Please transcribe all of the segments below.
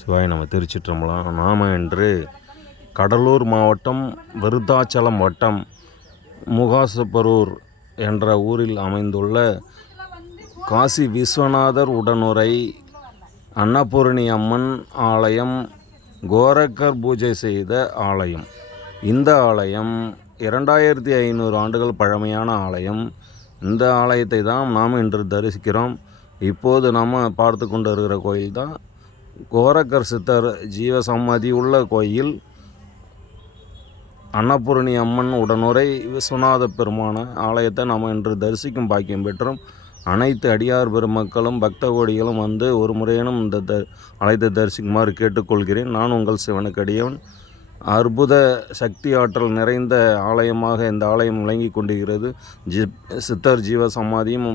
சிவாய் நம்ம திருச்சிற்றம்பலம். நாம் இன்று கடலூர் மாவட்டம் விருத்தாச்சலம் வட்டம் முகாசபரூர் என்ற ஊரில் அமைந்துள்ள காசி விஸ்வநாதர் உடனுரை அன்னபூரணி அம்மன் ஆலயம் கோரக்கர் பூஜை செய்த ஆலயம். இந்த ஆலயம் 2500 ஆண்டுகள் பழமையான ஆலயம். இந்த ஆலயத்தை தான் நாம் இன்று தரிசிக்கிறோம். இப்போது நாம் பார்த்து கொண்டு இருக்கிற கோயில் தான் கோரக்கர் சித்தர் ஜீவசமாதி உள்ள கோயில். அன்னபூரணி அம்மன் உடனுரை விஸ்வநாத பெருமான ஆலயத்தை நாம் இன்று தரிசிக்கும் பாக்கியம் பெற்றோம். அனைத்து அடியார் பெருமக்களும் பக்த கோடிகளும் வந்து ஒரு முறையேனும் இந்த ஆலயத்தை தரிசிக்குமாறு கேட்டுக்கொள்கிறேன். நான் உங்கள் சிவனுக்கடியவன். அற்புத சக்தி ஆற்றல் நிறைந்த ஆலயமாக இந்த ஆலயம் விளங்கி கொண்டிருக்கிறது. சித்தர் ஜீவ சமாதியும்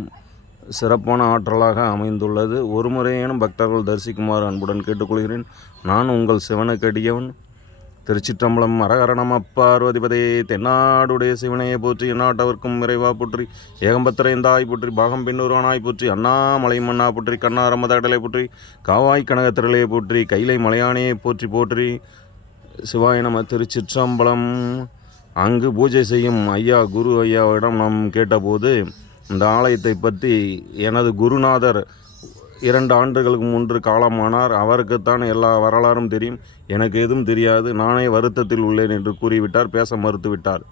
சிறப்பான ஆற்றலாக அமைந்துள்ளது. ஒரு முறையேனும் பக்தர்கள் தரிசிக்குமாறு அன்புடன் கேட்டுக்கொள்கிறேன். நான் உங்கள் சிவனுக்கடியவன். திருச்சிற்றம்பலம். அரகர நம பார்வதிபதே. தென்னாடுடைய சிவனையை போற்றி, எந்நாட்டவர்க்கும் இறைவா போற்றி, ஏகம்பத்திரைந்தாய் போற்றி, பாகம் பின்னுருவானாய் போற்றி, அண்ணாமலை மன்னா போற்றி, கண்ணாரமதடலை போற்றி, காவாய் கனகத்திரலையை போற்றி, கைலை மலையானையை போற்றி போற்றி. சிவாய நம. திருச்சிற்றம்பலம். அங்கு பூஜை செய்யும் ஐயா குரு ஐயாவிடம் நாம் கேட்டபோது இந்த ஆலயத்தை பற்றி, எனது குருநாதர் 2 ஆண்டுகளுக்கு முன்பு காலமானார், அவருக்குத்தான் எல்லா வரலாறும் தெரியும், எனக்கு எதுவும் தெரியாது, நானே வருத்தத்தில் உள்ளேன் என்று கூறிவிட்டார். பேச மறுத்துவிட்டார்.